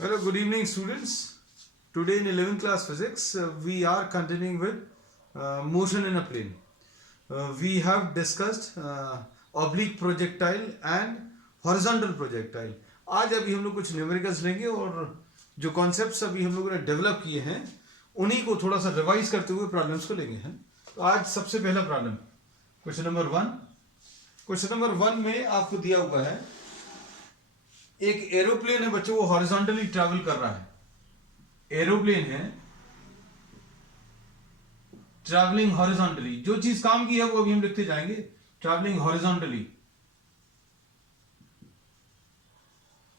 Hello, good evening, students. Today in 11th class physics, we are continuing with motion in a plane. We have discussed oblique projectile and horizontal projectile. आज अभी हम लोग कुछ numericals लेंगे और जो concepts अभी हम लोगों ने डेवलप किए हैं उन्हीं को थोड़ा सा रिवाइज करते हुए प्रॉब्लम्स को लेंगे हैं. तो आज सबसे पहला problem question number 1. Question number 1 में आपको दिया हुआ है एक एरोप्लेन है बच्चों, वो हॉरिजॉन्टली ट्रैवल कर रहा है. एरोप्लेन है ट्रैवलिंग हॉरिजॉन्टली. जो चीज काम की है वो अभी हम लिखते जाएंगे. Travelling horizontally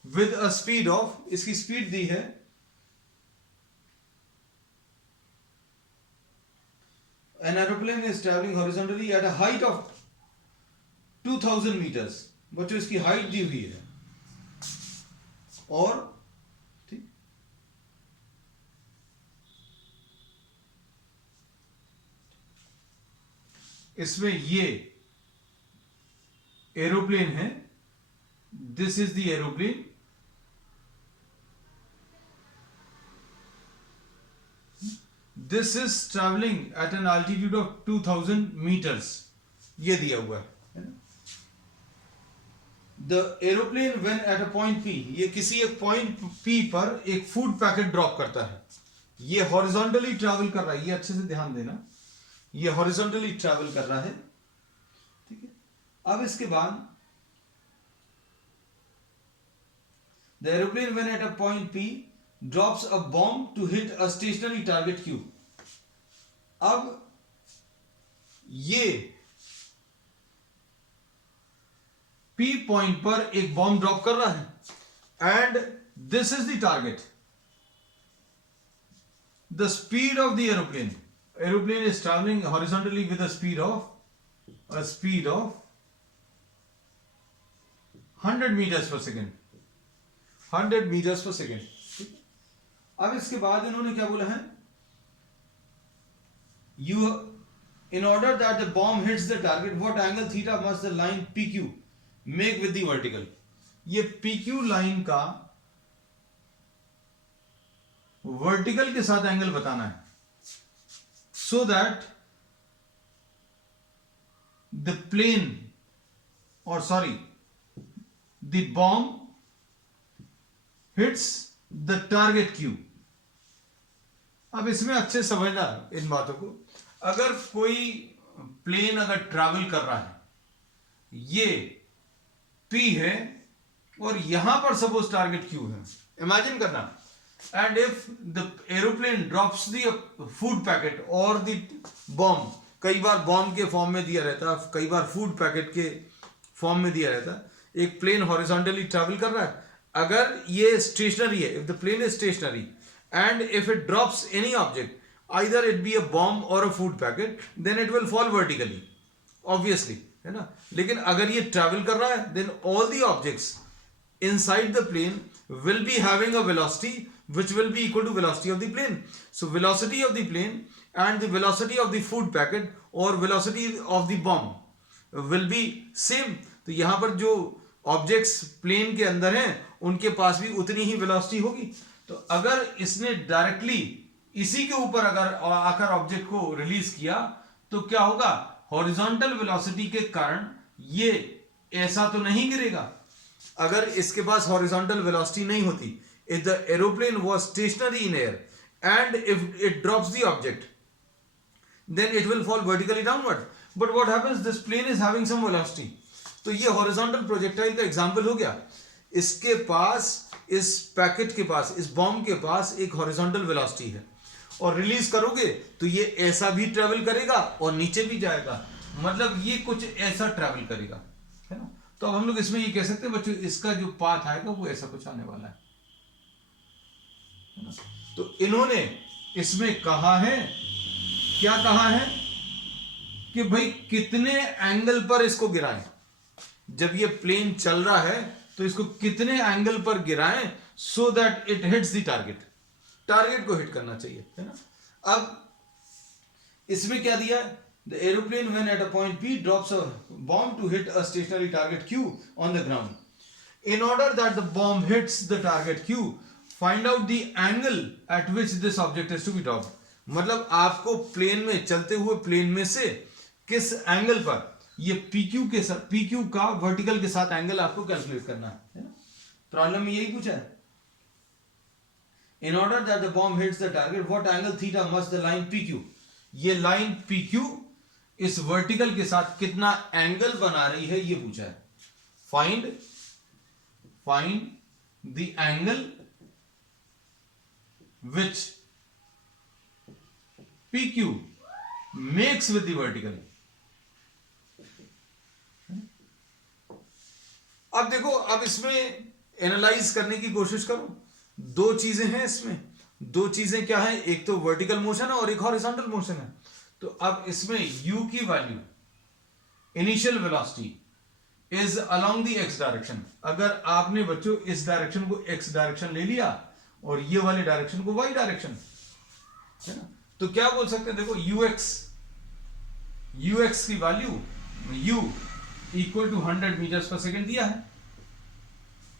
with a speed of, इसकी स्पीड दी है an aeroplane is travelling horizontally at a height of 2000 metres. बच्चों इसकी हाइट दी हुई है और ठीक इसमें ये एरोप्लेन है. This is the aeroplane. This is travelling at an altitude of 2000 metres. ये दिया हुआ है. The aeroplane when at a point P, ये किसी एक पॉइंट पी पर एक फूड पैकेट ड्रॉप करता है. ये हॉरिजॉन्टली ट्रैवल कर रहा है. ये अच्छे से ध्यान देना, ये हॉरिजॉन्टली ट्रैवल कर रहा है. ठीक है. अब इसके बाद the aeroplane when at a point P drops a bomb to hit a stationary target Q. अब ये P पॉइंट पर एक बॉम्ब ड्रॉप कर रहा है and this is the target. The speed of the aeroplane is travelling horizontally with a speed of 100 metres per second. 100 metres per second. अब इसके बाद इन्होंने क्या बोला है, you in order that the bomb hits the target what angle theta must the line PQ make with the vertical. ये PQ line का vertical के साथ एंगल बताना है सो दैट द प्लेन और sorry the bomb hits the target Q. अब इसमें अच्छे समझना इन बातों को. अगर कोई प्लेन अगर ट्रैवल कर रहा है, ये P है और यहां पर सपोज टारगेट Q है, इमेजिन करना. And if the aeroplane drops the food packet और द बॉम्ब, कई बार बॉम्ब के फॉर्म में दिया रहता है, कई बार फूड पैकेट के फॉर्म में दिया रहता है. एक प्लेन हॉरिजॉन्टली ट्रैवल कर रहा है. अगर ये स्टेशनरी है, if the plane is stationary and if it drops any object, either it be a bomb or a food packet, then it will fall vertically, obviously, है ना. लेकिन अगर ये ट्रैवल कर रहा है, then all the objects inside the plane will be having a velocity which will be equal to velocity of the plane. So velocity of the plane and the velocity of the food packet or velocity of the bomb will be same. तो यहां पर जो objects plane के अंदर हैं उनके पास भी उतनी ही वेलोसिटी होगी. तो अगर इसने डायरेक्टली इसी के ऊपर अगर आकर ऑब्जेक्ट को रिलीज किया तो क्या होगा, हॉरिजॉन्टल वेलोसिटी के कारण ये ऐसा तो नहीं गिरेगा. अगर इसके पास हॉरिजॉन्टल वेलोसिटी नहीं होती, if the aeroplane was stationary in air and if it drops the object then it will fall vertically downward. But what happens, this plane is having some velocity. तो ये हॉरिजॉन्टल प्रोजेक्टाइल का example हो गया. इसके पास, इस packet के पास, इस bomb के पास एक हॉरिजॉन्टल वेलोसिटी है और रिलीज करोगे तो ये ऐसा भी ट्रेवल करेगा और नीचे भी जाएगा. मतलब ये कुछ ऐसा ट्रेवल करेगा, है ना. तो अब हम लोग इसमें ये कह सकते हैं बच्चों, इसका जो पाथ आएगा वो ऐसा कुछ आने वाला है ना. तो इन्होंने इसमें कहा है, क्या कहा है कि भाई कितने एंगल पर इसको गिराएं. जब ये प्लेन चल रहा है तो इसको कितने एंगल पर गिराएं so that it hits the target. Target को हिट करना चाहिए, है ना. अब इसमें क्या दिया है, the aeroplane when at a point P drops a bomb to hit a stationary target Q on the ground. In order that the bomb hits the target Q, find out the angle at which this object is to be dropped, मतलब आपको plane में, चलते हुए plane में से किस angle पर ये PQ के साथ, PQ का वर्टिकल के साथ एंगल आपको कैलकुलेट करना है ना। प्रॉब्लम में यही पूछा है। इन order that the bomb hits the target what angle theta must the line PQ, ये लाइन PQ इस वर्टिकल के साथ कितना एंगल बना रही है ये पूछा है। Find the angle which PQ makes with the vertical। अब देखो, अब इसमें एनालाइज करने की कोशिश करो। दो चीजें हैं इसमें, दो चीजें क्या है, एक तो वर्टिकल मोशन है और एक हॉरिजॉन्टल मोशन है। तो अब इसमें u की value, initial velocity is along the x direction. अगर आपने बच्चों इस डायरेक्शन को x डायरेक्शन ले लिया और ये वाले डायरेक्शन को y डायरेक्शन, है ना, तो क्या बोल सकते हैं, देखो ux की value u equal to 100 metres per second दिया है।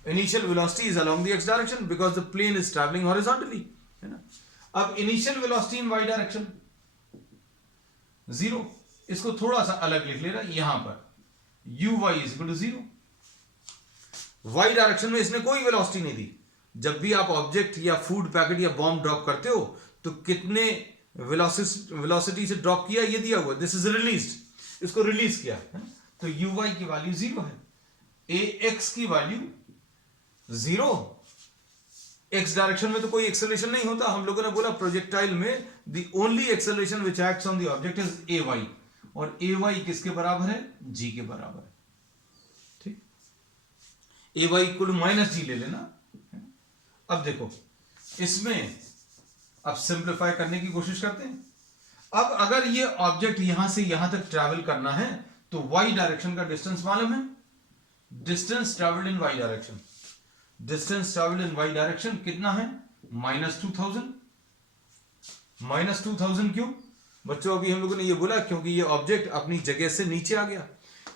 Initial velocity is along the x direction because the plane is travelling horizontally, है ना। अब initial velocity in y direction 0, इसको थोड़ा सा अलग लिख लेना यहां पर, uy is equal to 0। y direction में इसने कोई वेलोसिटी नहीं दी। जब भी आप ऑब्जेक्ट या फूड पैकेट या बॉम्ब ड्रॉप करते हो तो कितने वेलोसिटी से ड्रॉप किया ये दिया हुआ, दिस इज रिलीज्ड, इसको रिलीज किया, है ना। तो uy की वैल्यू 0 है, ax की वैल्यू 0। x डायरेक्शन में तो कोई एक्सेलरेशन नहीं होता। हम लोगों ने बोला प्रोजेक्टाइल में the only acceleration which acts on the object is ay, और ay किसके बराबर है, g के बराबर है, ठीक। ay इक्वल टू माइनस जी ले लेना। अब देखो इसमें, अब सिंप्लीफाई करने की कोशिश करते हैं। अब अगर ये ऑब्जेक्ट यहां से यहां तक ट्रैवल करना है तो y डायरेक्शन का डिस्टेंस मालूम है, डिस्टेंस ट्रैवल्ड इन y डायरेक्शन, डिस्टेंस ट्रैवल्ड इन y डायरेक्शन कितना है, -2000। -2000 क्यों बच्चों, अभी हम लोगों ने ये बोला क्योंकि ये ऑब्जेक्ट अपनी जगह से नीचे आ गया।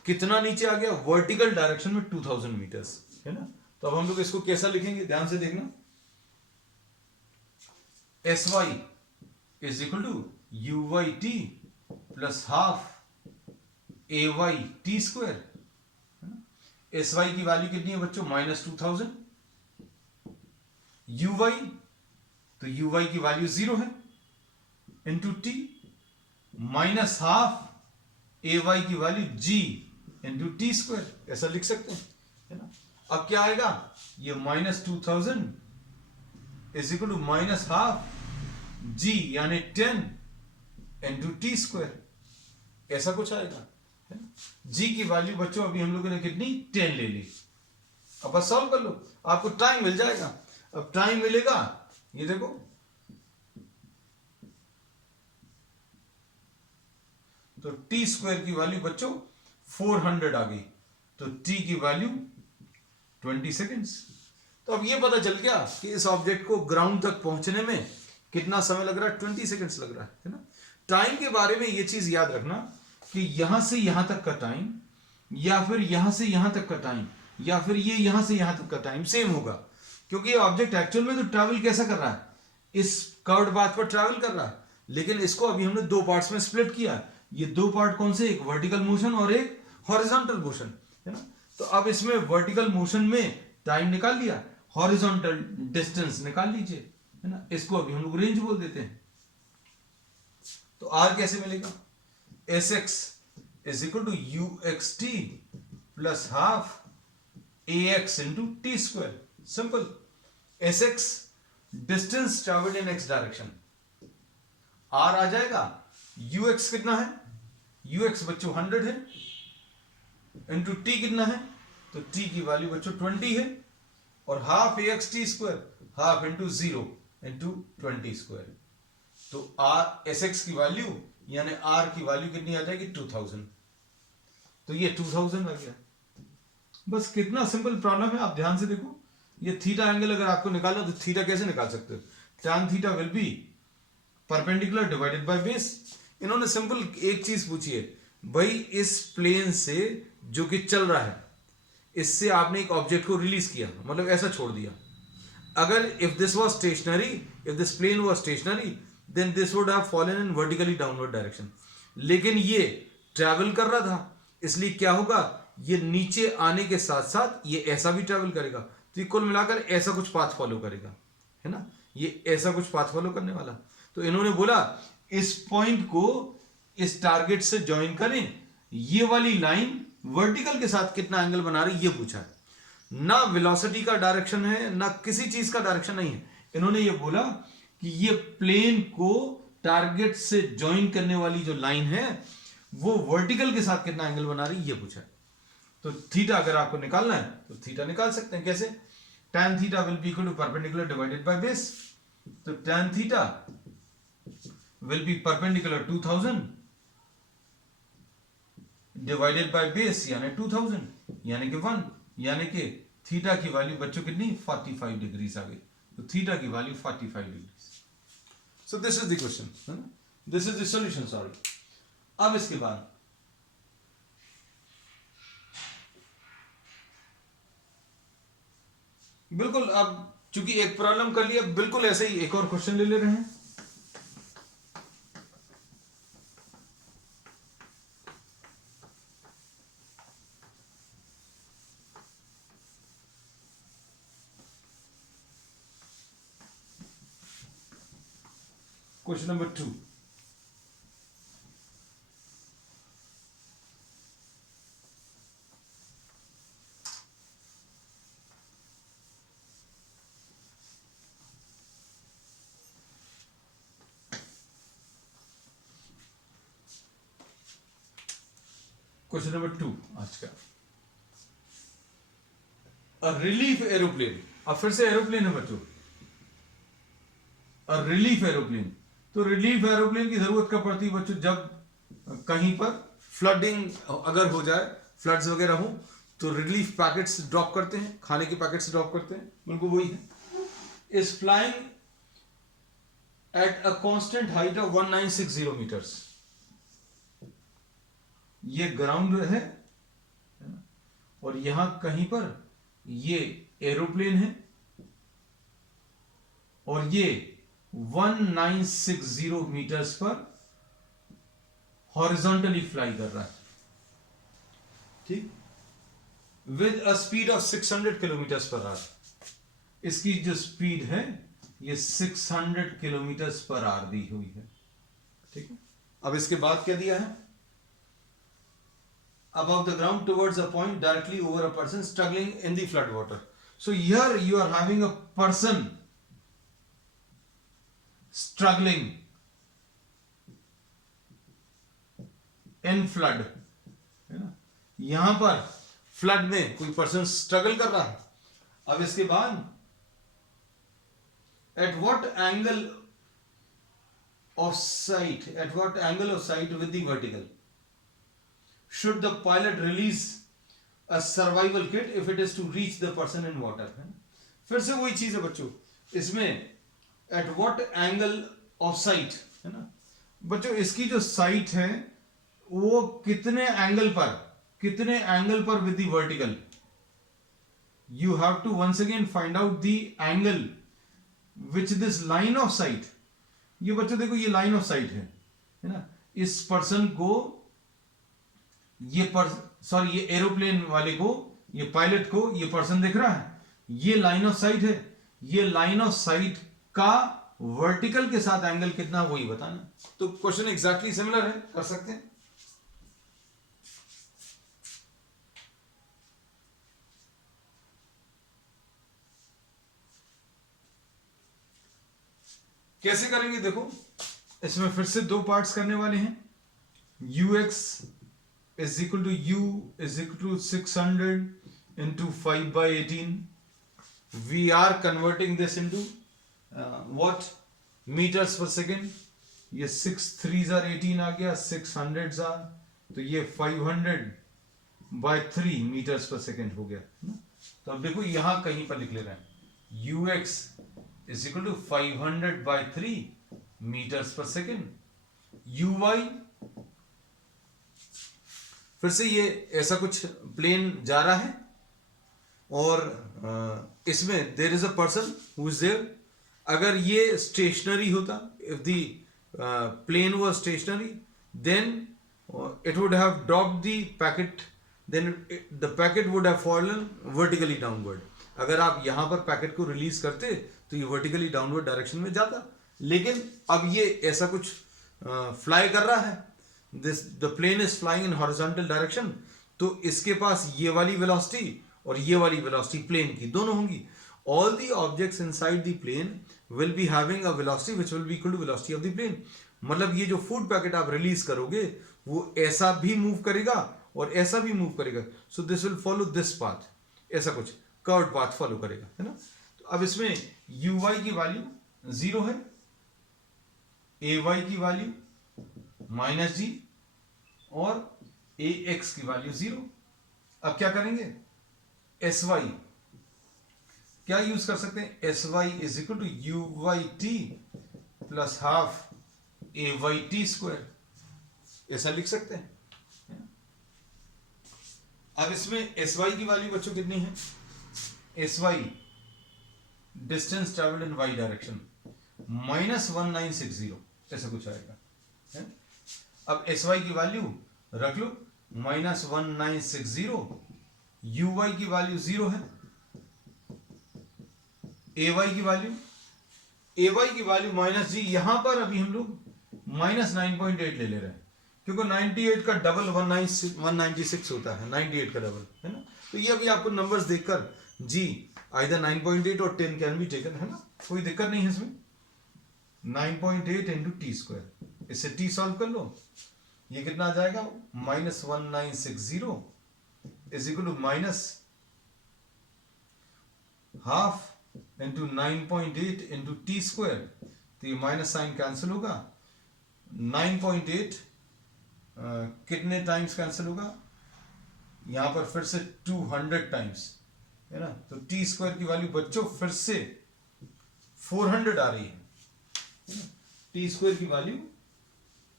कितना नीचे आ गया, वर्टिकल डायरेक्शन में 2000 मीटर्स, है ना। तो अब हम लोग इसको कैसा लिखेंगे, ध्यान से देखना, sy is equal to uyt plus half ayt square. sy की वैल्यू कितनी है बच्चों, -2000। uy, तो uy की वैल्यू 0 है, into t minus half ay की value g into t square, ऐसा लिख सकते हैं, है ना। अब क्या आएगा, ये -2000 is equal to minus half g यानी 10 इंटू टी स्क्वायर, ऐसा कुछ आएगा, है ना। g की वैल्यू बच्चों अभी हम लोगों ने कितनी, 10 ले ली। अब बस सॉल्व कर लो, आपको टाइम मिल जाएगा। अब टाइम मिलेगा, ये देखो तो टी स्क्वायर की वैल्यू बच्चों 400 आ गई, तो t की वैल्यू 20 सेकेंड्स। तो अब ये पता चल गया कि इस ऑब्जेक्ट को ग्राउंड तक पहुंचने में कितना समय लग रहा है, 20 सेकेंड्स लग रहा है ना। टाइम के बारे में ये चीज याद रखना कि यहां से यहां तक का टाइम, या फिर यहां से यहां तक का टाइम, या फिर ये यहां से यहां तक का टाइम सेम होगा, क्योंकि ये ऑब्जेक्ट एक्चुअल में तो ट्रैवल कैसा कर रहा है, इस कर्व्ड पाथ पर ट्रैवल कर रहा है, लेकिन इसको अभी हमने दो पार्ट्स में स्प्लिट किया। ये दो पार्ट कौन से, एक वर्टिकल मोशन और एक हॉरिजॉन्टल मोशन, है ना। तो अब इसमें वर्टिकल मोशन में टाइम निकाल लिया, हॉरिजॉन्टल डिस्टेंस निकाल लीजिए, है ना। इसको अभी हम लोग रेंज बोल देते हैं। तो आर कैसे मिलेगा, S x is equal to u x t plus half a x into t square. Simple, S x distance travelled in x direction, R आ जाएगा, यू एक्स कितना है, यू एक्स बच्चों 100 है, इंटू टी कितना है, तो टी की वैल्यू बच्चों 20 है, और half a x t square, half into 0 into 20 square. तो आर एस एक्स की वैल्यू यानी आर की वैल्यू कितनी आ जाएगी, 2000। तो ये 2000 आ गया। बस कितना सिंपल प्रॉब्लम है, आप ध्यान से देखो। ये थीटा एंगल अगर आपको निकालना तो थीटा कैसे निकाल सकते हो, tan theta will be perpendicular divided by base. इन्होंने सिंपल एक चीज पूछी है, भाई इस प्लेन से जो कि चल रहा है, इससे आपने एक ऑब्जेक्ट को रिलीज किया, मतलब ऐसा छोड़ दिया। अगर if this was stationary, if this plane was stationary, then this would have fallen in vertically downward direction, लेकिन ये ट्रैवल कर रहा था, इसलिए क्या होगा, ये नीचे आने के साथ साथ ये ऐसा भी ट्रैवल करेगा, तो ये कुल मिलाकर ऐसा कुछ पाथ फॉलो करेगा, है ना, ये ऐसा कुछ पाथ फॉलो करने वाला। तो इन्होंने बोला इस पॉइंट को इस टारगेट से ज्वाइन करें, ये वाली लाइन वर्टिकल के साथ कितना एंगल बना रही ये पूछा है, ना वेलोसिटी का डायरेक्शन है, ना किसी चीज का डायरेक्शन नहीं है। इन्होंने ये बोला कि ये प्लेन को टारगेट से ज्वाइन करने वाली जो लाइन है वो वर्टिकल के साथ कितना एंगल बना रही ये पूछा है। तो थीटा अगर आपको निकालना है तो थीटा निकाल सकते हैं, कैसे, tan theta will be equal to perpendicular divided by base, तो tan theta will be perpendicular 2000 divided by base यानी 2000 यानी कि 1, यानी कि थीटा की वैल्यू बच्चों कितनी 45 डिग्रीज आ गई, तो थीटा की value 45 degrees. So this is the question, this is the solution, sorry. अब इसके बाद बिल्कुल, अब चूंकि एक प्रॉब्लम कर लिया, बिल्कुल ऐसे ही एक और क्वेश्चन ले रहे हैं। क्वेश्चन नंबर 2, क्वेश्चन नंबर 2 आज का, रिलीफ एरोप्लेन। अब फिर से एरोप्लेन है बच्चों, रिलीफ एरोप्लेन। तो रिलीफ एरोप्लेन की जरूरत कब पड़ती है बच्चों, जब कहीं पर फ्लडिंग अगर हो जाए, फ्लड्स वगैरह हो, तो रिलीफ पैकेट्स ड्रॉप करते हैं, खाने के पैकेट्स ड्रॉप करते हैं, बिल्कुल वही है। Is flying at a constant height of 1960 metres, ये ग्राउंड है ना? और यहां कहीं पर ये एरोप्लेन है और ये 1960 मीटर्स पर हॉरिजॉन्टली फ्लाई कर रहा है, ठीक, with a speed of 600 kilometre per hour. इसकी जो स्पीड है ये 600 किलोमीटर पर आवर दी हुई है, ठीक है। अब इसके बाद क्या दिया है, above the ground towards a point directly over a person struggling in the flood water. So here you are having a person struggling in flood, है ना, यहां पर फ्लड में कोई पर्सन स्ट्रगल कर रहा है। अब इसके बाद at what angle of sight, at what angle of sight with the vertical should the pilot release a survival kit if it is to reach the person in water, है ना? फिर से वही चीज है बच्चों, इसमें at what angle of sight, है ना बच्चों, इसकी जो साइट है वो कितने एंगल पर with the vertical, you have to once again find out the angle which this line of sight, ये बच्चों देखो ये लाइन ऑफ साइट है ना, इस पर्सन को ये एरोप्लेन वाले को, ये पायलट को ये पर्सन दिख रहा है, ये लाइन ऑफ साइट है, ये लाइन ऑफ साइट का वर्टिकल के साथ एंगल कितना वही बताना। तो क्वेश्चन एग्जैक्टली सिमिलर है, कर सकते हैं। कैसे करेंगे देखो, इसमें फिर से दो पार्ट्स करने वाले हैं। ux is equal to u is equal to 600 into 5/18. We are converting this into what, meters per second। ये 6 3s are 18 आ गया, 600s are, तो ये 500/3 मीटर्स पर सेकेंड हो गया ना। तो अब देखो यहां कहीं पर लिख ले रहे हैं ux is equal to 500/3 metres per second, uy, फिर से ये ऐसा कुछ प्लेन जा रहा है और इसमें there is a person who is there, अगर ये स्टेशनरी होता, if the plane was stationary, then it would have dropped the packet, then the packet would have fallen vertically downward. अगर आप यहाँ पर पैकेट को रिलीज करते तो ये वर्टिकली डाउनवर्ड डायरेक्शन में जाता, लेकिन अब ये ऐसा कुछ फ्लाई कर रहा है, this the plane is flying in horizontal direction, तो इसके पास ये वाली वेलोसिटी और ये वाली वेलोसिटी प्लेन की दोनों होंगी. All the objects inside the plane will be having a velocity which will be equal to velocity of the plane. मतलब ये जो फूड पैकेट आप रिलीज करोगे वो ऐसा भी मूव करेगा और ऐसा भी मूव करेगा, so this will follow this path, ऐसा कुछ कर्व्ड पाथ फॉलो करेगा, है ना. तो अब इसमें uy की वैल्यू 0 है, ay की वैल्यू -g और ax की वैल्यू 0. अब क्या करेंगे, sy क्या यूज कर सकते हैं, sy is equal to uyt plus half ayt square, ऐसा लिख सकते हैं. अब इसमें sy की वैल्यू बच्चों कितनी है, sy distance travelled in y direction -1960, ऐसा कुछ आएगा, है? अब sy की वैल्यू रख लो -1960, uy की वैल्यू 0 है, ay की वैल्यू -g, यहां पर अभी हम लोग -9.8 ले रहे हैं क्योंकि 98 का डबल 196 होता है, 98 का डबल, है ना. तो ये अभी आपको नंबर्स देखकर g आइदर 9.8 और 10 कैन बी टेकन, है ना, कोई दिक्कत नहीं है इसमें. 9.8 इंटू टी स्क्वायर, इससे t सॉल्व कर लो, ये कितना आ जाएगा, -1960 is equal to minus half into 9.8 into t square, तो ये माइनस साइन कैंसिल होगा. 9.8 कितने टाइम्स कैंसिल होगा, यहां पर फिर से 200 टाइम्स, है ना. तो टी स्क्वायर की वैल्यू बच्चों फिर से 400 आ रही है, टी स्क्वायर की वैल्यू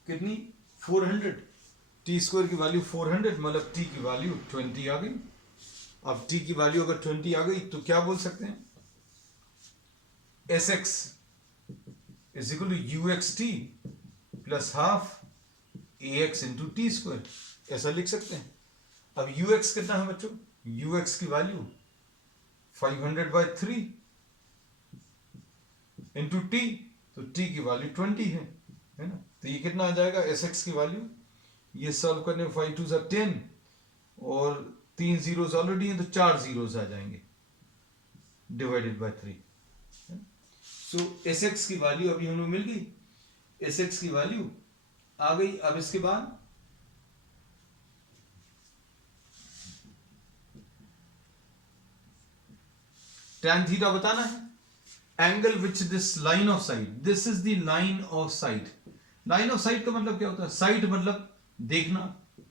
कितनी, 400, टी स्क्वायर की वैल्यू 400, मतलब टी की वैल्यू 20 आ गई. अब टी की वैल्यू अगर 20 आ गई तो क्या बोल सकते हैं, sx is equal to uxt plus half ax into t square, ऐसा लिख सकते हैं. अब ux कितना है बच्चों, ux की वैल्यू 500/3 इंटू टी, तो टी की वैल्यू 20 है ना. तो ये कितना आ जाएगा, sx की वैल्यू, ये सॉल्व करने में 5 2 10 और 3 जीरोस ऑलरेडी हैं तो 4 जीरोस आ जाएंगे डिवाइडेड बाय 3. सो sx की वैल्यू अभी हमें मिल गई, sx की वैल्यू आ गई. अब इसके बाद tan थीटा बताना है, angle which this line of site, this is the line of site. Line of site का मतलब क्या होता है, साइट मतलब देखना,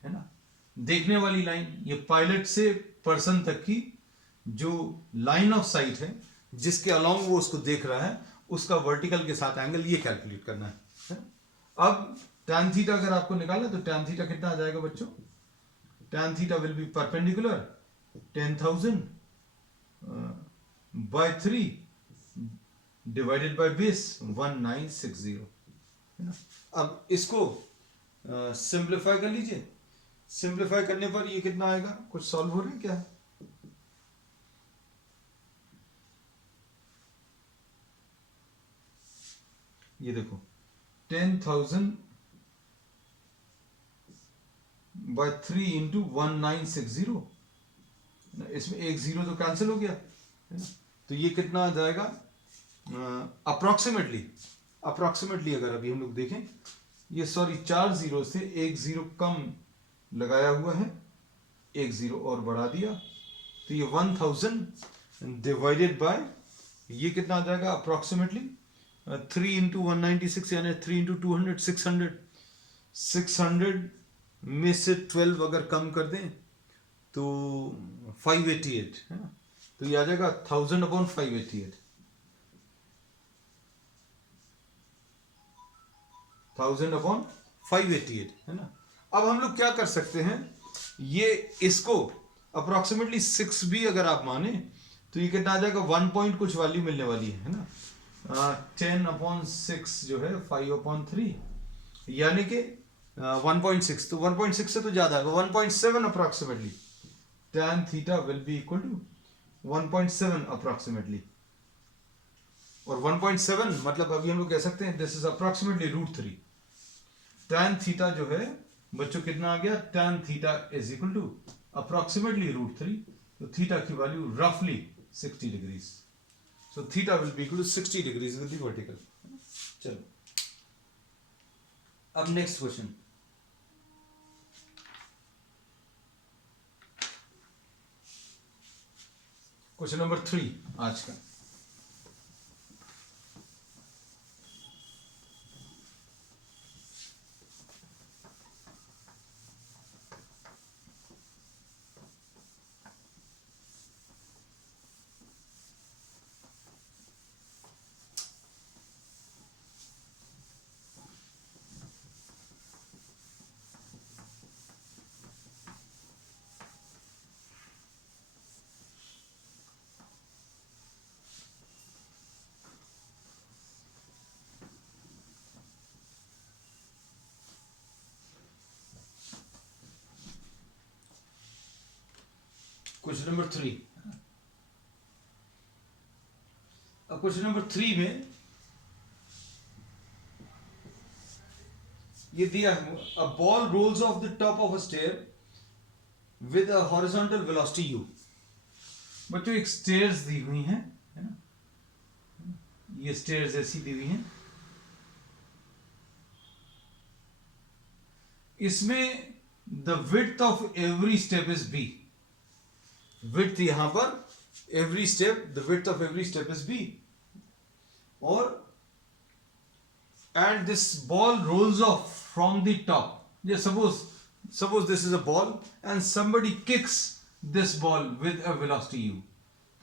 है ना, देखने वाली लाइन. ये पायलट से पर्सन तक की जो लाइन ऑफ साइट है, जिसके अलोंग वो उसको देख रहा है, उसका वर्टिकल के साथ एंगल ये कैलकुलेट करना है. अब tan थीटा अगर आपको निकालना तो tan थीटा कितना आ जाएगा बच्चों, tan theta will be perpendicular 10,000 by 3 divided by base 1960, है ना. अब इसको सिंप्लीफाई कर लीजिए, सिंप्लीफाई करने पर ये कितना आएगा, कुछ सॉल्व हो रहा है क्या, ये देखो 10,000 by 3 इंटू 1960, इसमें एक जीरो तो कैंसिल हो गया, है ना. तो ये कितना आ जाएगा, अप्रोक्सीमेटली अगर अभी हम लोग देखें, ये सॉरी 4 जीरो से एक जीरो कम लगाया हुआ है, एक जीरो और बढ़ा दिया, तो ये 1000 डिवाइडेड बाय ये कितना आ जाएगा अप्रोक्सीमेटली 3 इंटू 196 यानी 3 इंटू 200 600 में से 12 अगर कम कर दें तो 588, है ना. तो ये आ जाएगा 1000/588, 1000/588, है ना. अब हम लोग क्या कर सकते हैं, ये इसको अप्रोक्सीमेटली 6 भी अगर आप माने तो ये कितना आ जाएगा 1 पॉइंट कुछ वैल्यू मिलने वाली है ना। 10/6 जो है 5/3 यानी कि 1.6, तो 1.6 से तो ज्यादा है 1.7 approximately. tan theta will be equal to 1.7 approximately, और 1.7 मतलब अभी हम लोग कह सकते हैं this is approximately √3। tan theta जो है बच्चों कितना आ गया, tan theta is equal to approximately √3, तो थीटा की वैल्यू रफली 60 degrees. So theta will be equal to 60 degrees with the vertical. चलो अब नेक्स्ट क्वेश्चन, क्वेश्चन नंबर 3 आज का। Question number 3। अब क्वेश्चन नंबर 3 में ये दिया है, a ball rolls off the top of a stair with a horizontal velocity u। बच्चों एक स्टेयर्स दी हुई हैं, है ना, ये स्टेयर्स ऐसी दी हुई हैं, इसमें the width of every step is b। Width यहां पर every step, the width of every step is b, और and this ball rolls off from the top. Yeah, suppose this is a ball and somebody kicks this ball with a velocity u,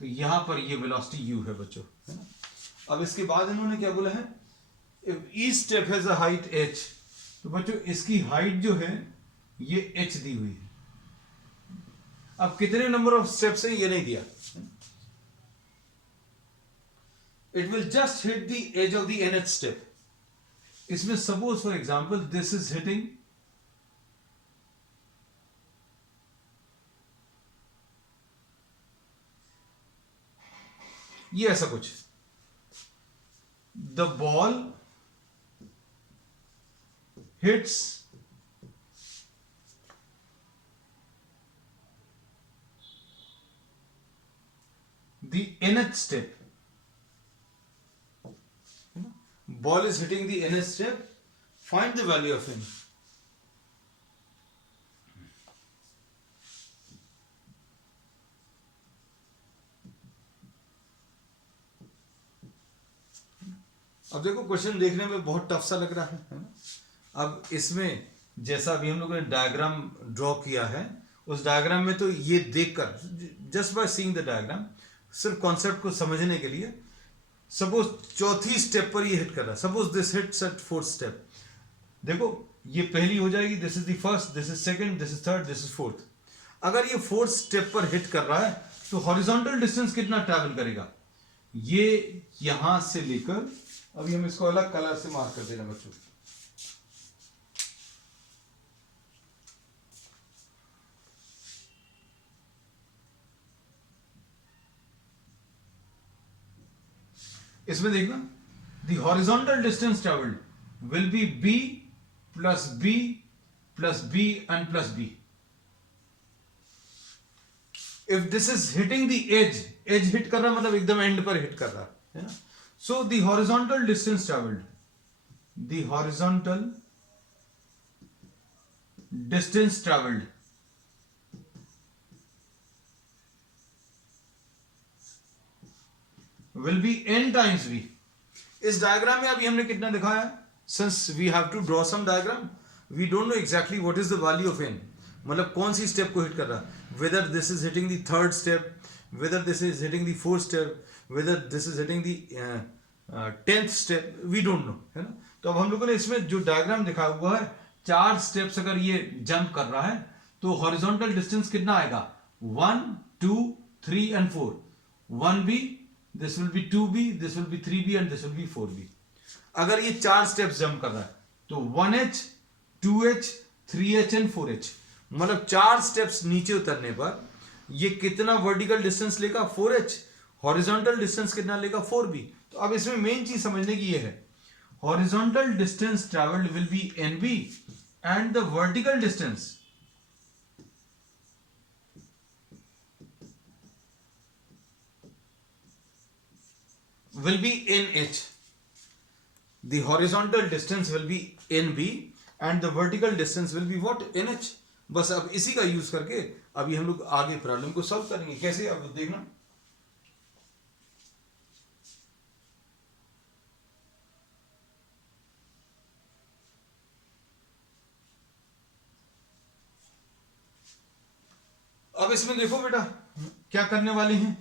तो यहां पर ये velocity u है बच्चों, है ना। अब इसके बाद इन्होंने क्या बोला है, if each step has a height h, तो बच्चों इसकी हाइट जो है ये h दी हुई है। अब कितने नंबर ऑफ स्टेप्स है ये नहीं दिया, it will just hit the edge of the nth step। इसमें suppose for example this is hitting ये ऐसा कुछ, the ball hits the nth step, ball is hitting the nth step, find the value of n। अब देखो question देखने में बहुत tough सा लग रहा है ना। अब इसमें जैसा अभी हम लोगों ने डायग्राम ड्रॉ किया है, उस डायग्राम में तो ये देखकर, just by seeing the diagram, सिर्फ कॉन्सेप्ट को समझने के लिए, सपोज चौथी स्टेप पर ये हिट कर रहा है, suppose this hits at fourth step, देखो ये पहली हो जाएगी, this is the first, this is second, this is third, this is fourth. अगर ये फोर्थ स्टेप पर हिट कर रहा है तो हॉरिजॉन्टल डिस्टेंस कितना ट्रैवल करेगा, ये यहां से लेकर, अभी हम इसको अलग कलर से मार्क कर देना बच्चों, इसमें देखना, the horizontal distance travelled will be b plus b plus b and plus b। If this is hitting the edge, edge hit कर रहा है मतलब एकदम एंड पर हिट कर रहा है ना। So the horizontal distance travelled, the horizontal distance travelled will be n times v। इस डायग्राम में अभी हमने कितना दिखाया, since we have to draw some diagram, we don't know exactly what is the value of n, मतलब कौन see step को hit कर रहा है, whether this is hitting the third step, whether this is hitting the fourth step, whether this is hitting the 10th step, we don't know, है ना। तो अब हम लोगों ने इसमें जो डायग्राम दिखाया हुआ है, 4 स्टेप्स अगर ये जंप कर रहा है तो हॉरिजॉन्टल डिस्टेंस कितना आएगा, 1 2 3 and 4। 1b, this will be 2b, this will be 3b and this will be 4b. अगर ये 4 स्टेप्स जंप कर रहा है तो 1h, 2h, 3h and 4h, मतलब 4 स्टेप्स नीचे उतरने पर ये कितना वर्टिकल डिस्टेंस लेगा? 4h. हॉरिजॉन्टल डिस्टेंस कितना लेगा? 4b. तो अब इसमें मेन चीज समझने की ये है, horizontal distance travelled will B nb and the vertical distance will be nh. The horizontal distance will be nb and the vertical distance will be what? nh. बस अब इसी का यूज करके अभी हम लोग आगे प्रॉब्लम को सॉल्व करेंगे. कैसे? अब देखना, अब इसमें देखो बेटा क्या करने वाले हैं.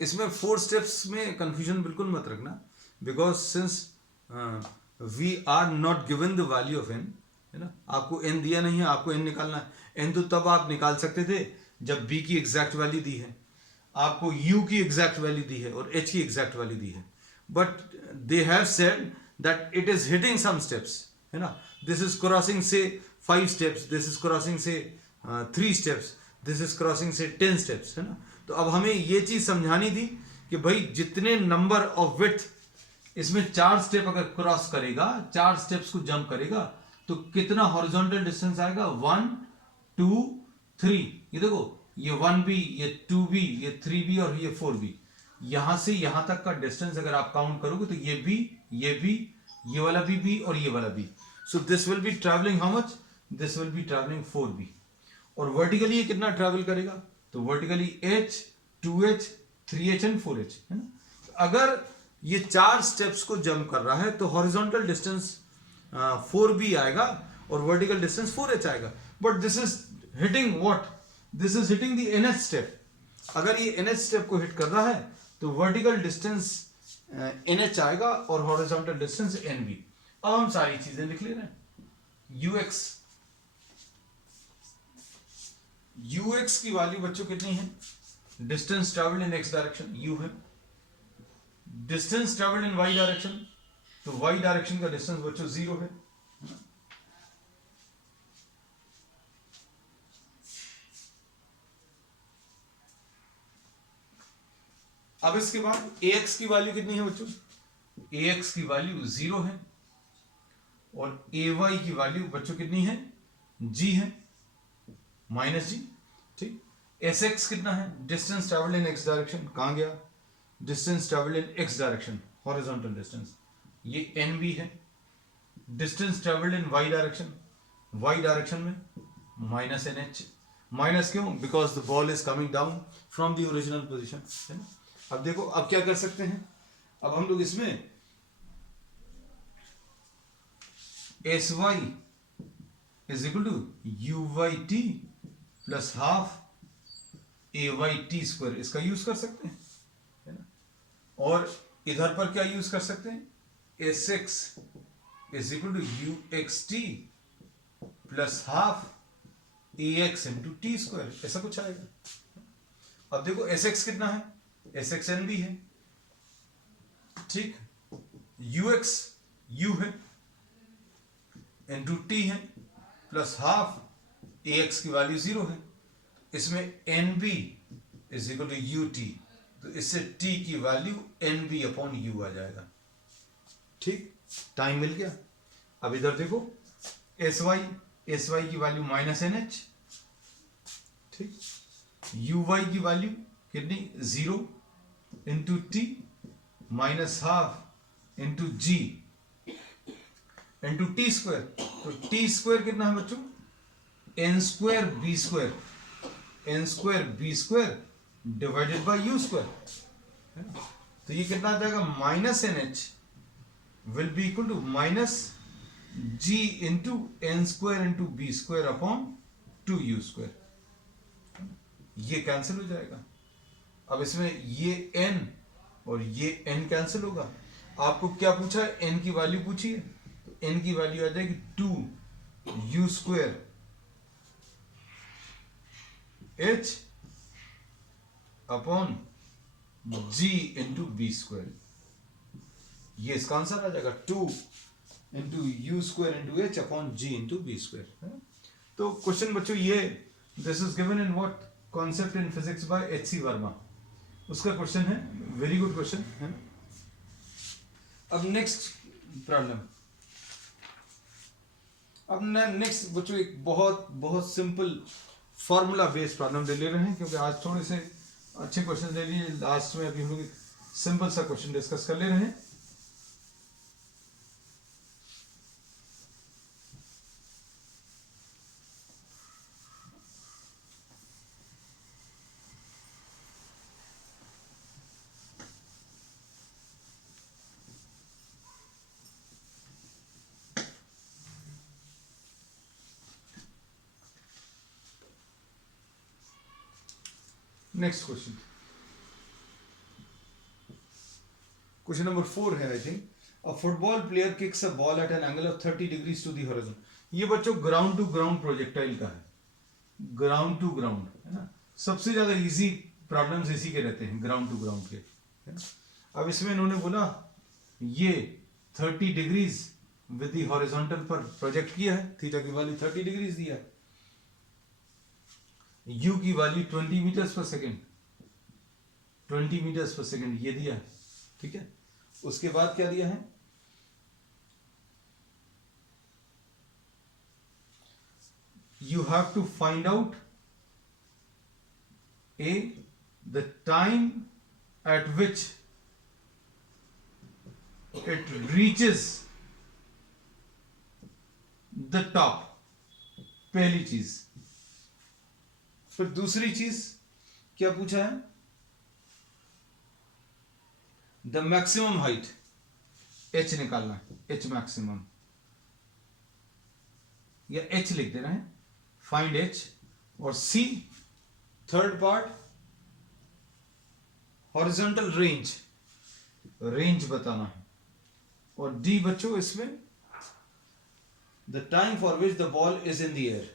इसमें 4 स्टेप्स में कंफ्यूजन बिल्कुल मत रखना, because since we are not given the value of n, है ना. आपको n दिया नहीं है, आपको n निकालना है. n तो तब आप निकाल सकते थे जब b की एग्जैक्ट वैल्यू दी है, आपको u की एग्जैक्ट वैल्यू दी है और h की एग्जैक्ट वैल्यू दी है. But they have said that it is hitting some steps, है ना. दिस इज क्रॉसिंग से 5 स्टेप्स, दिस इज क्रॉसिंग से 3 स्टेप्स, दिस इज क्रॉसिंग से 10 स्टेप्स, है ना. तो अब हमें ये चीज समझानी थी कि भाई जितने नंबर ऑफ विड्थ इसमें 4 स्टेप अगर क्रॉस करेगा, 4 स्टेप्स को जंप करेगा तो कितना हॉरिजॉन्टल डिस्टेंस आएगा? 1 2 3. ये देखो, ये 1b, ये 2b, ये 3b और ये 4b. यहां से यहां तक का डिस्टेंस अगर आप काउंट करोगे तो ये b, ये b, ये वाला भी b और ये वाला b. So this will be travelling how much? This will be travelling 4b. और वर्टिकली ये कितना ट्रैवल करेगा? तो vertically h, 2h, 3h and 4h, है ना. अगर ये 4 स्टेप्स को जंप कर रहा है तो हॉरिजॉन्टल डिस्टेंस 4b आएगा और वर्टिकल डिस्टेंस 4h आएगा. But this is hitting what? This is hitting the nth step. अगर ये nth स्टेप को हिट कर रहा है तो वर्टिकल डिस्टेंस nh आएगा और हॉरिजॉन्टल डिस्टेंस nb. अब हम सारी चीजें लिख ले रहे हैं. ux की वैल्यू बच्चों कितनी है? डिस्टेंस ट्रैवल्ड इन x डायरेक्शन u है. डिस्टेंस ट्रैवल्ड इन y डायरेक्शन, तो y डायरेक्शन का डिस्टेंस बच्चों 0 है. अब इसके बाद ax की वैल्यू कितनी है बच्चों? ax की वैल्यू 0 है और ay की वैल्यू बच्चों कितनी है? g है, माइनस जी. ठीक. sx कितना है? डिस्टेंस ट्रैवल्ड इन x डायरेक्शन. कहां गया? डिस्टेंस ट्रैवल्ड इन x डायरेक्शन, हॉरिजॉन्टल डिस्टेंस, ये nb है. डिस्टेंस ट्रैवल्ड इन y डायरेक्शन, y डायरेक्शन में माइनस nh. माइनस क्यों? Because the ball is coming down from the original position, है ना. अब देखो, अब क्या कर सकते हैं? अब हम लोग इसमें sy is equal to uy t plus half ay t square, इसका यूज कर सकते हैं, है ना. और इधर पर क्या यूज कर सकते हैं? sx is equal to ux t plus half ax into t square, ऐसा कुछ आएगा. अब देखो sx कितना है? sx nb है. ठीक. ux u है इंटू टी है प्लस हाफ ax की वैल्यू 0 है. इसमें nb is equal to ut, तो इससे t की वैल्यू nb अपॉन u आ जाएगा. ठीक. टाइम मिल गया. अब इधर देखो, sy की वैल्यू माइनस nh. ठीक. uy की वैल्यू कितनी? 0 into t minus half into g into t square. तो टी स्क्वायर कितना है बच्चों? N square b square, n square b square divided by u square. तो ये कितना आ जाएगा? Minus n h will be equal to minus g into n square into b square upon 2u square. ये cancel हो जाएगा. अब इसमें ये n और ये n कैंसिल होगा. आपको क्या पूछा है? n की वैल्यू पूछी है, तो n की वैल्यू आ जाएगी 2u square h upon g into b square, ये इसका आंसर आ जाएगा 2 into u square into h upon g into b square. तो क्वेश्चन बच्चों ये, this is given in what concept in physics by H C Verma, उसका question है, very good question है ना। अब नेक्स्ट प्रॉब्लम, अब नेक्स्ट बच्चों एक बहुत बहुत सिंपल फॉर्मूला बेस्ड प्रॉब्लम ले ले रहे हैं, क्योंकि आज थोड़े से अच्छे क्वेश्चन ले लिए, लास्ट में अभी हम लोग एक सिंपल सा क्वेश्चन डिस्कस कर ले रहे हैं। नेक्स्ट क्वेश्चन, क्वेश्चन नंबर 4 है I think. A football player kicks a ball at an angle of 30 degrees to the horizon. ये बच्चों ग्राउंड टू ग्राउंड प्रोजेक्टाइल का है, ग्राउंड टू ग्राउंड है ना। सबसे ज्यादा इजी प्रॉब्लम्स इसी के रहते हैं, ग्राउंड टू ग्राउंड के, है ना। अब इसमें इन्होंने बोला ये 30 डिग्रीज विद द हॉरिजॉन्टल पर प्रोजेक्ट किया है, थीटा की वैल्यू 30 डिग्रीज दिया है, u की value 20 metres per second, 20 metres per second ये दिया है, ठीक है। उसके बाद क्या दिया है, you have to find out the time at which it reaches the top, पहली चीज। फिर दूसरी चीज क्या पूछा है, द मैक्सिमम हाइट, h निकालना है, h मैक्सिमम या h लिख देना है, फाइंड h। और c third part horizontal range, range बताना है। और d बच्चों इसमें the time for which the ball is in the air,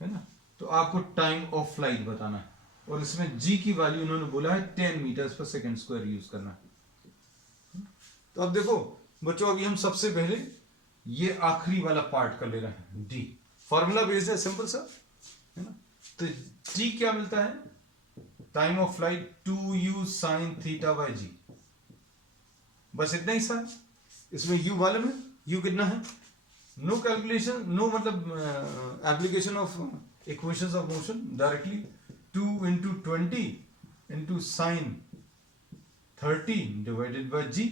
है ना। तो आपको टाइम ऑफ फ्लाइट बताना है, और इसमें g की वैल्यू उन्होंने बोला है 10 metres per second square use करना है। तो अब देखो बच्चों, अभी हम सबसे पहले ये आखिरी वाला पार्ट कर ले रहे हैं, d फॉर्मूला बेस्ड है, सिंपल सा, है ना। तो d क्या मिलता है, time of flight 2u sin theta by g, बस इतना ही सा। इसमें u मालूम है, u कितना है, नो कैलकुलेशन, नो मतलब application of equations of motion, directly 2 into 20 into sine 30 divided by g,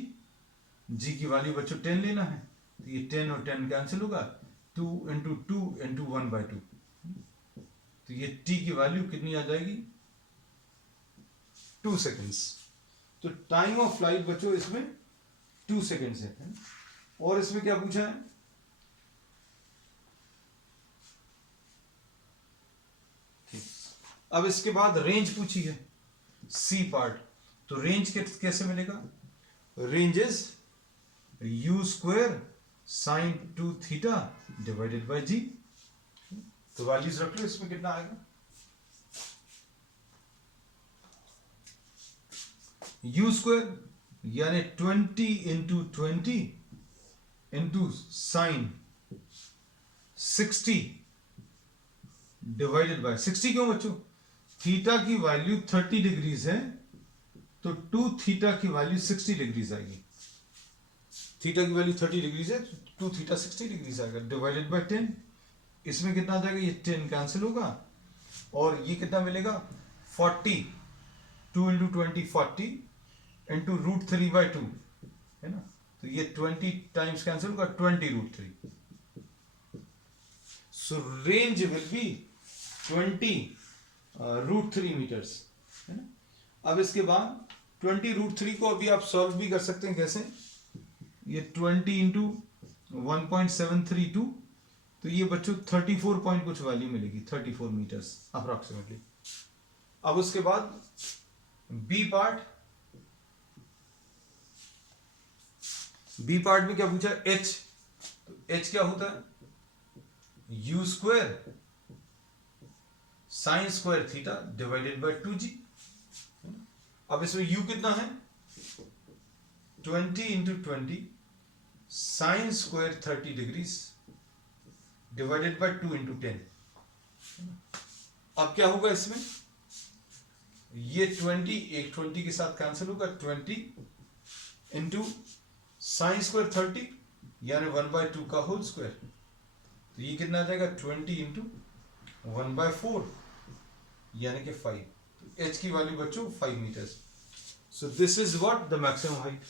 g की वैल्यू बच्चों 10 लेना है, तो ये 10 और 10 कैंसिल होगा, 2 इंटू 2 इंटू 1/2, तो ये t की वैल्यू कितनी आ जाएगी, 2 सेकेंड्स। तो टाइम ऑफ फ्लाइट बच्चों इसमें 2 सेकेंड्स है। और इसमें क्या पूछा है, अब इसके बाद रेंज पूछी है, सी पार्ट। तो रेंज कैसे मिलेगा, range is u square sine 2 theta divided by g. तो वैल्यूज रख लो, इसमें कितना आएगा, यू स्क्वायर यानी 20 into 20 into sine 60 divided by 60। क्यों बच्चों, थीटा की वैल्यू 30 डिग्रीज है, तो 2 थीटा की वैल्यू 60 डिग्रीज आएगी। थीटा की वैल्यू 30 डिग्रीज है, 2 थीटा 60 डिग्रीज आएगा, डिवाइडेड बाय 10। इसमें कितना आ जाएगा, ये 10 कैंसिल होगा, और ये कितना मिलेगा 40, 2 इंटू 20 40 इंटू √3/2, है ना। तो ये 20 टाइम्स कैंसिल होगा, 20 √3। So range will be 20 √3 metres, है ना। अब इसके बाद 20 √3 को अभी आप सॉल्व भी कर सकते हैं, कैसे, ये 20 इंटू 1.732, तो ये बच्चों 34 पॉइंट कुछ वैल्यू मिलेगी, 34 मीटर्स अप्रोक्सीमेटली। अब उसके बाद बी पार्ट, बी पार्ट में क्या पूछा, h। तो h क्या होता है, you square sine square theta divided bye 2g। अब इसमें u कितना है 20 into 20 sine square 30 degrees divided by 2 into 10। अब क्या होगा इसमें, ये 20 एक 20 के साथ कैंसिल होगा, 20 इंटू साइन स्क्वायर 30 यानी 1/2 का होल स्क्वायर, तो ये कितना आ जाएगा 20 इंटू 1/4 यानी कि 5। तो h की वैल्यू बच्चों 5 metres. So this is what the maximum height.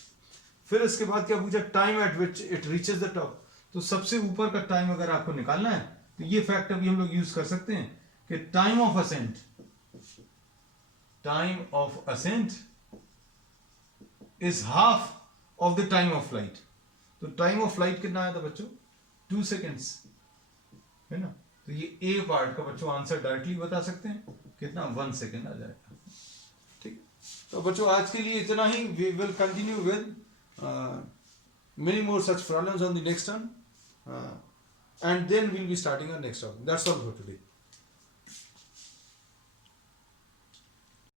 फिर इसके बाद क्या पूछा, time at which it reaches the top. तो सबसे ऊपर का टाइम अगर आपको निकालना है तो ये फैक्ट अभी हम लोग यूज कर सकते हैं कि time of ascent is half of the time of flight. तो टाइम ऑफ फ्लाइट कितना आया था बच्चों 2 सेकेंड्स, है ना। तो ये ए पार्ट का बच्चों आंसर डायरेक्टली बता सकते हैं, कितना 1 सेकेंड आ जाएगा। ठीक, तो बच्चों आज के लिए इतना ही। We will continue with many more such problems on the next one, and then we'll be starting our next topic. That's all for today.